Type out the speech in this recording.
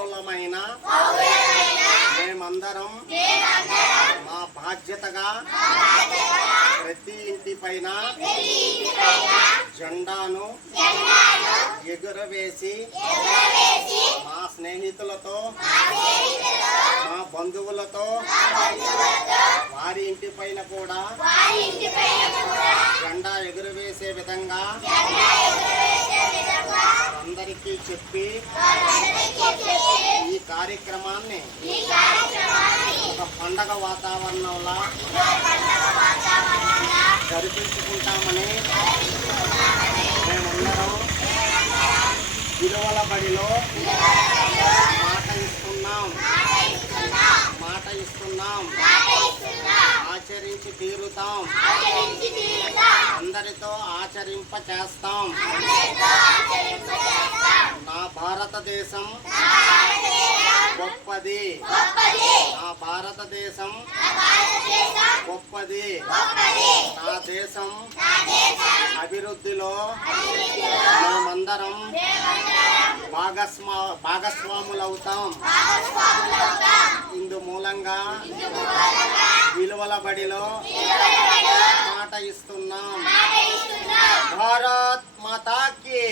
పౌరులమైన మేమందరం మా బాధ్యతగా ప్రతి ఇంటి పైన జెండాను ఎగురవేసి మా స్నేహితులతో మా బంధువులతో వారి ఇంటి పైన కూడా జెండా ఎగురవేసే విధంగా అందరికీ చెప్పి ఈ కార్యక్రమాన్ని ఒక పండగ వాతావరణంలో జరిపించుకుంటామని మేమందరం విలువల బడిలో మాట ఇస్తున్నాం ఆచరించి తీరుతాం అందరితో ఆచరింప చేస్తాం. నా భారతదేశం గొప్పది, నా భారతదేశం గొప్పది, నా దేశం అభివృద్ధిలో మేమందరం భాగస్వాములవుతాం. ఇందు మూలంగా విలువల బడిలో మాట ఇస్తున్నాం. భారత్ మాతాకి